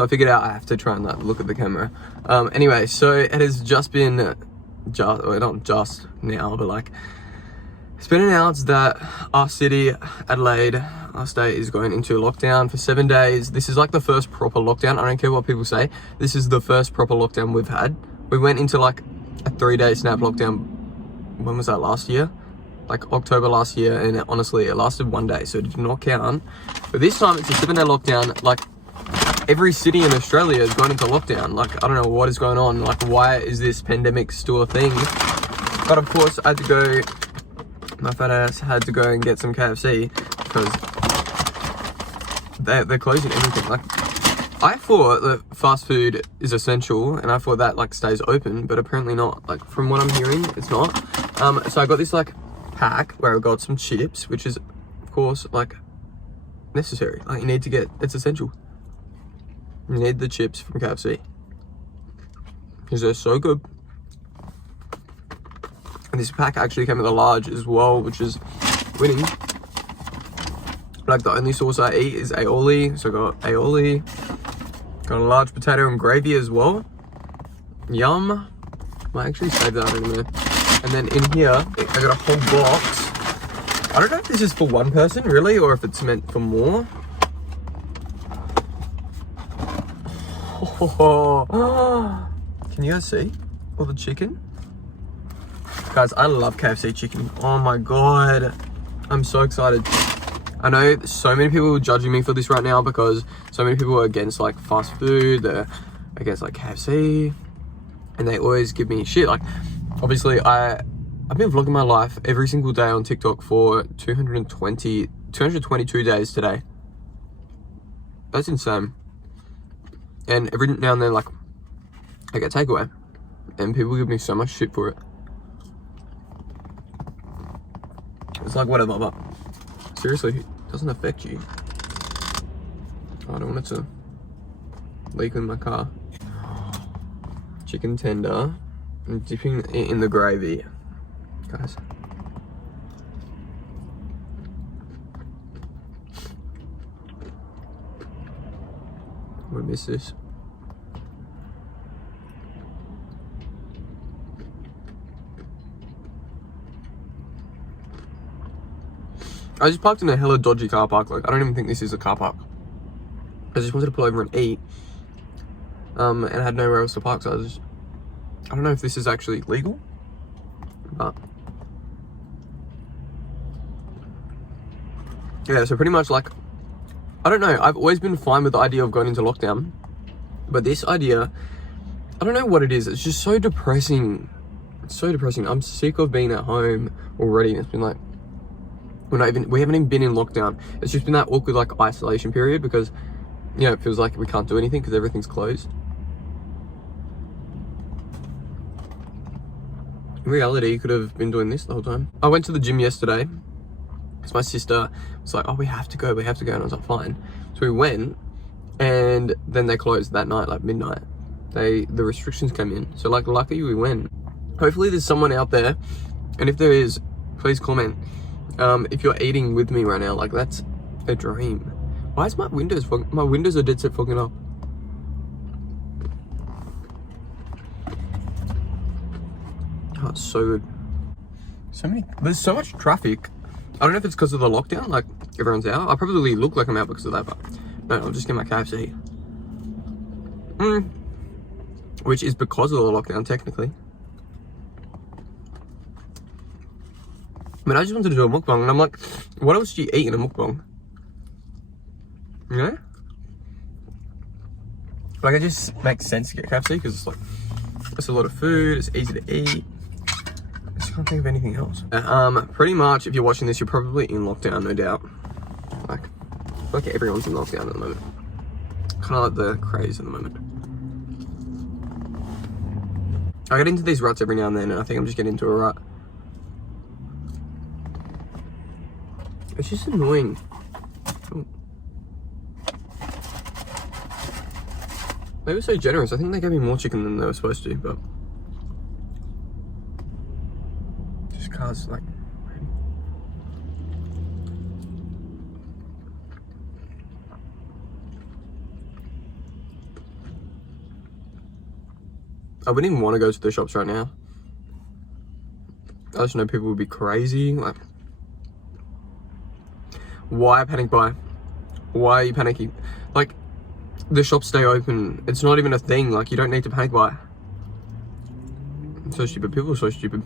So I figured out I have to try and like look at the camera. Anyway, so it has just been, not just now, but like, it's been announced that our city, Adelaide, our state is going into lockdown for 7 days. This is like the first proper lockdown. I don't care what people say. This is the first proper lockdown we've had. We went into like a 3-day snap lockdown. When was that, last year? Like October last year, and honestly, it lasted 1 day, so it did not count. But this time it's a 7-day lockdown. Like, every city in Australia is going into lockdown. Like, I don't know what is going on. Like, why is this pandemic still a thing? But of course, I had to go, my fat ass had to go and get some KFC because they're closing everything. Like, I thought that fast food is essential, and I thought that like stays open, but apparently not. Like, from what I'm hearing, it's not. So I got this like pack where I got some chips, which is of course like necessary. Like, you need to get, it's essential. You need the chips from KFC because they're so good. And this pack actually came with a large as well, which is winning. Like, the only sauce I eat is aioli, so I got aioli. Got a large potato and gravy as well. Yum. Might actually save that in there. And then in here, I got a whole box. I don't know if this is for one person really, or if it's meant for more. Oh, can you guys see all the chicken? Guys, I love KFC chicken. Oh my god, I'm so excited. I know so many people are judging me for this right now because so many people are against like fast food, they're against like KFC, and they always give me shit. Like, obviously I've been vlogging my life every single day on TikTok for 222 days today. That's insane. And every now and then, like, I get takeaway, and people give me so much shit for it. It's like, whatever, but seriously, it doesn't affect you. I don't want it to leak in my car. Chicken tender, and dipping it in the gravy, guys. I'm gonna miss this. I just parked in a hella dodgy car park. Like, I don't even think this is a car park. I just wanted to pull over and eat. And I had nowhere else to park, so I don't know if this is actually legal, but yeah, so pretty much like, I don't know, I've always been fine with the idea of going into lockdown, but this idea, I don't know what it is, it's just so depressing. It's so depressing. I'm sick of being at home already. It's been like, we haven't even been in lockdown. It's just been that awkward like isolation period because, you know, it feels like we can't do anything because everything's closed. In reality, you could have been doing this the whole time. I went to the gym yesterday because my sister was like, oh, we have to go. And I was like, fine. So we went, and then they closed that night, like midnight. The restrictions came in. So like, lucky we went. Hopefully there's someone out there, and if there is, please comment. If you're eating with me right now, like, that's a dream. Why is my windows are dead set fogging up? Oh, it's so good. There's so much traffic. I don't know if it's because of the lockdown, like everyone's out. I probably look like I'm out because of that, but no, I'll just get my KFC. Which is because of the lockdown, technically. I mean, I just wanted to do a mukbang, and I'm like, what else do you eat in a mukbang? You know? Like, it just makes sense to get KFC because it's like, it's a lot of food, it's easy to eat. I just can't think of anything else. Pretty much, if you're watching this, you're probably in lockdown, no doubt. Like everyone's in lockdown at the moment. Kind of like the craze at the moment. I get into these ruts every now and then, and I think I'm just getting into a rut. It's just annoying. Oh. They were so generous. I think they gave me more chicken than they were supposed to, but just cars like. I wouldn't even want to go to the shops right now. I just know people would be crazy. Like, why panic buy? Why are you panicking? Like, the shops stay open. It's not even a thing. Like, you don't need to panic buy. So stupid. People are so stupid.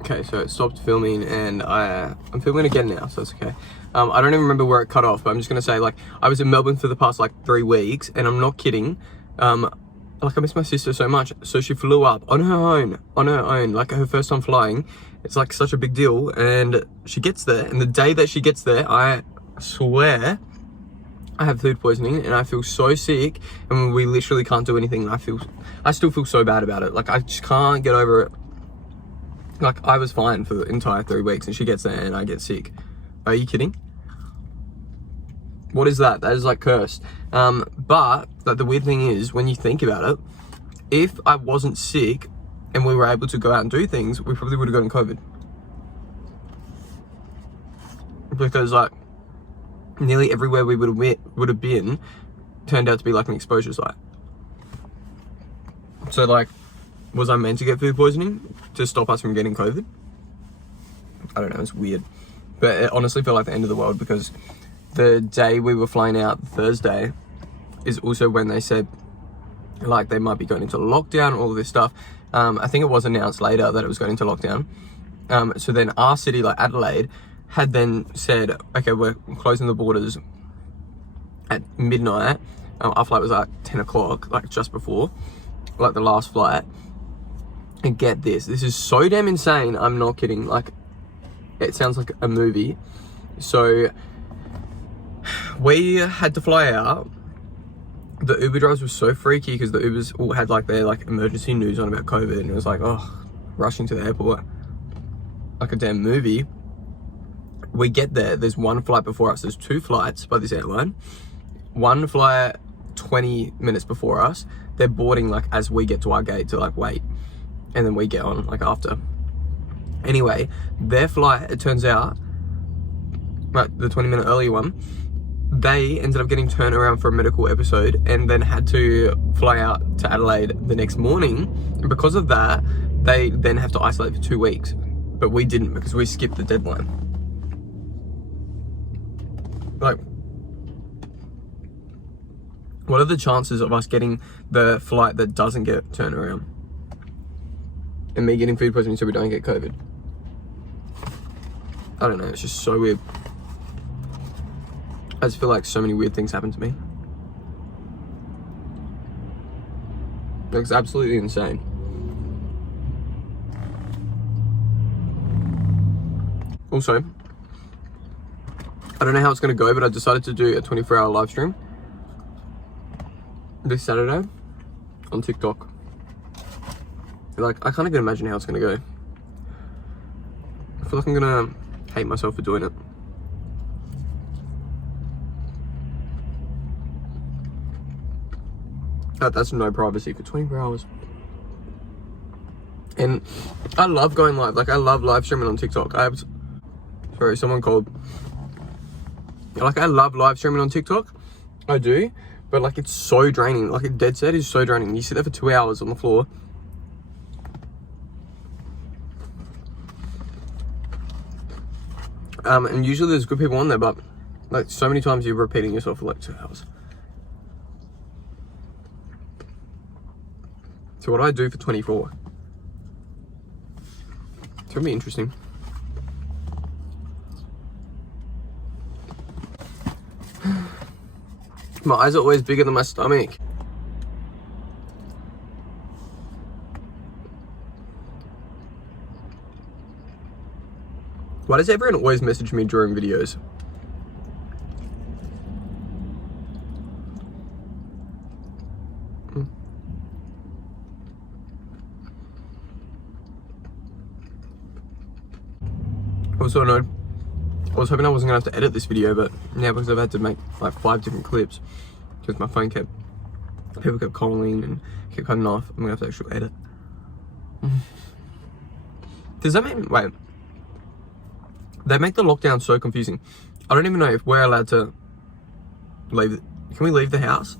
Okay, so it stopped filming and I'm filming again now, so it's okay. I don't even remember where it cut off, but I'm just gonna say, like, I was in Melbourne for the past like 3 weeks, and I'm not kidding. Like, I miss my sister so much, so she flew up on her own, like her first time flying. It's like such a big deal, and she gets there, and the day that she gets there, I swear I have food poisoning, and I feel so sick, and we literally can't do anything. I still feel so bad about it. Like, I just can't get over it. Like, I was fine for the entire 3 weeks, and she gets there and I get sick. Are you kidding? What is that? That is like cursed. But like, the weird thing is, when you think about it, if I wasn't sick and we were able to go out and do things, we probably would have gotten COVID. Because like, nearly everywhere we would have been turned out to be like an exposure site. So like, was I meant to get food poisoning to stop us from getting COVID? I don't know, it's weird. But it honestly felt like the end of the world, because the day we were flying out, Thursday, is also when they said like they might be going into lockdown, all of this stuff. I think it was announced later that it was going into lockdown. So then our city, like Adelaide, had then said, okay, we're closing the borders at midnight. Our flight was like 10 o'clock, like just before, like the last flight. And get this is so damn insane, I'm not kidding. Like, it sounds like a movie. So we had to fly out. The Uber drivers were so freaky, because the Ubers all had like their like emergency news on about COVID, and it was like, oh, rushing to the airport like a damn movie. We get there, there's one flight before us. There's 2 flights by this airline. One flight 20 minutes before us. They're boarding like as we get to our gate to like wait, and then we get on like after. Anyway, their flight, it turns out, like the 20-minute earlier one, they ended up getting turned around for a medical episode and then had to fly out to Adelaide the next morning. And because of that, they then have to isolate for 2 weeks. But we didn't, because we skipped the deadline. Like, what are the chances of us getting the flight that doesn't get turned around? And me getting food poisoning so we don't get COVID? I don't know, it's just so weird. I just feel like so many weird things happen to me. Like, it's absolutely insane. Also, I don't know how it's gonna go, but I decided to do a 24-hour live stream this Saturday on TikTok. Like, I can't even imagine how it's gonna go. I feel like I'm gonna hate myself for doing it. That's no privacy for 24 hours. And I love going live. Like, I love live streaming on TikTok. Sorry, someone called. Like, I love live streaming on TikTok. I do. But like, it's so draining. Like, it dead set is so draining. You sit there for 2 hours on the floor. And usually there's good people on there, but like, so many times you're repeating yourself for like 2 hours. So what do I do for 24? It's gonna be interesting. My eyes are always bigger than my stomach. Why does everyone always message me during videos? Also, no, I was hoping I wasn't gonna have to edit this video, but now, because I've had to make like 5 different clips, because my phone people kept calling and kept cutting off, I'm gonna have to actually edit. Does that mean, wait, they make the lockdown so confusing. I don't even know if we're allowed to leave. Can we leave the house?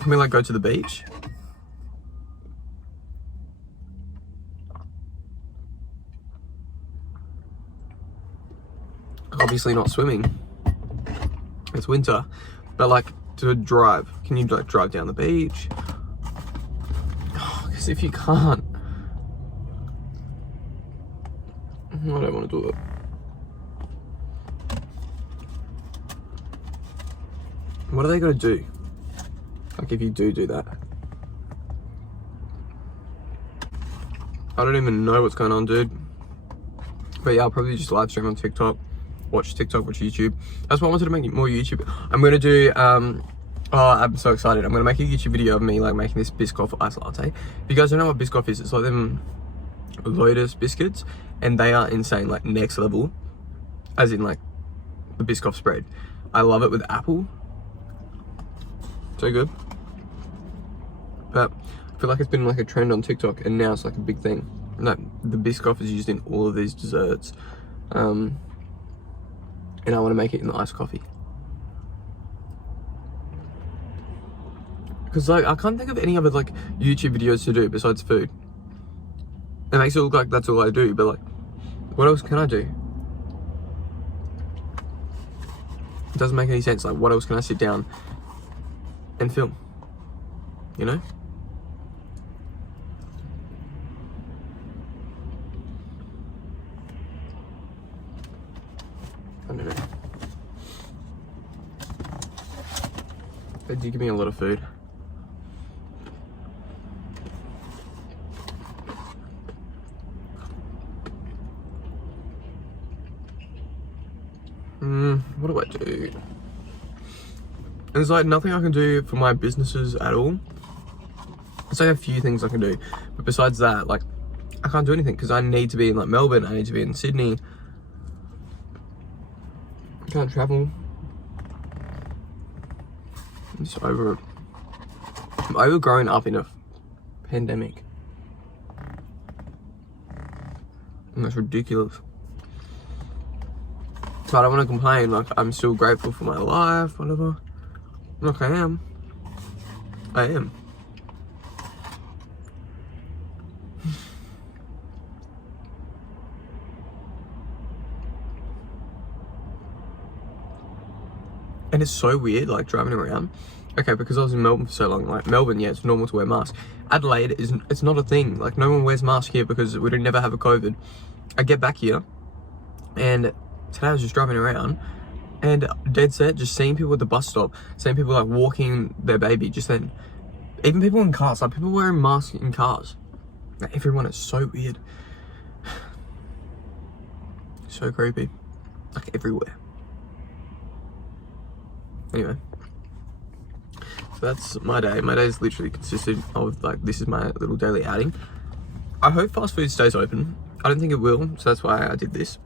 Can we like go to the beach? obviously not swimming. It's winter. But like to drive, can you like drive down the beach? Because if you can't, I don't want to do it. What are they gonna do? Like if you do that? I don't even know what's going on, dude. But yeah, I'll probably just live stream on TikTok. Watch TikTok, watch YouTube. That's why I wanted to make more YouTube. I'm gonna do, oh, I'm so excited. I'm gonna make a YouTube video of me like making this Biscoff ice latte. If you guys don't know what Biscoff is, it's like them Lotus biscuits, and they are insane, like next level. As in like the Biscoff spread. I love it with apple. So good. But I feel like it's been like a trend on TikTok, and now it's like a big thing. Like the Biscoff is used in all of these desserts. And I want to make it in the iced coffee. Because like I can't think of any other like YouTube videos to do besides food. It makes it look like that's all I do, but like what else can I do? It doesn't make any sense. Like what else can I sit down and film? You know? I don't know. They do give me a lot of food. What do I do? There's like nothing I can do for my businesses at all. There's like a few things I can do, but besides that, like I can't do anything because I need to be in like Melbourne, I need to be in Sydney. I can't travel. I'm just over it. I'm over growing up in a pandemic. And that's ridiculous. So I don't want to complain, like I'm still grateful for my life, whatever. Like I am. And it's so weird, like driving around. Okay, because I was in Melbourne for so long, like Melbourne, yeah, it's normal to wear masks. Adelaide, it's not a thing. Like no one wears masks here because we don't never have a COVID. I get back here, and today I was just driving around, and dead set, just seeing people at the bus stop, seeing people like walking their baby, just then, even people in cars, like people wearing masks in cars. Like, everyone is so weird. So creepy. Like everywhere. Anyway. So that's my day. My day is literally consistent of like, this is my little daily outing. I hope fast food stays open. I don't think it will, so that's why I did this.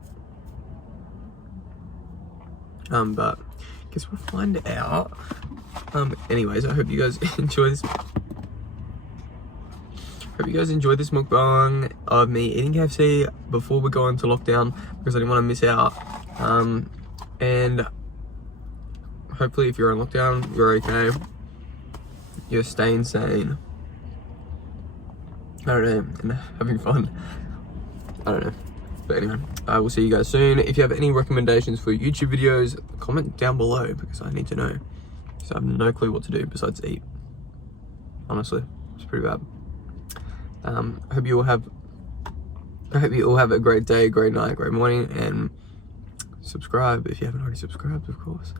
But I guess we'll find out. Anyways, I hope you guys enjoy this. Hope you guys enjoyed this mukbang of me eating KFC before we go into lockdown, because I didn't want to miss out. And hopefully if you're in lockdown, you're okay. You're staying sane. I don't know, and having fun. I don't know. But anyway, I will see you guys soon. If you have any recommendations for YouTube videos, comment down below because I need to know. So I have no clue what to do besides eat. Honestly, it's pretty bad. I hope you all have a great day, great night, great morning, and subscribe if you haven't already subscribed, of course.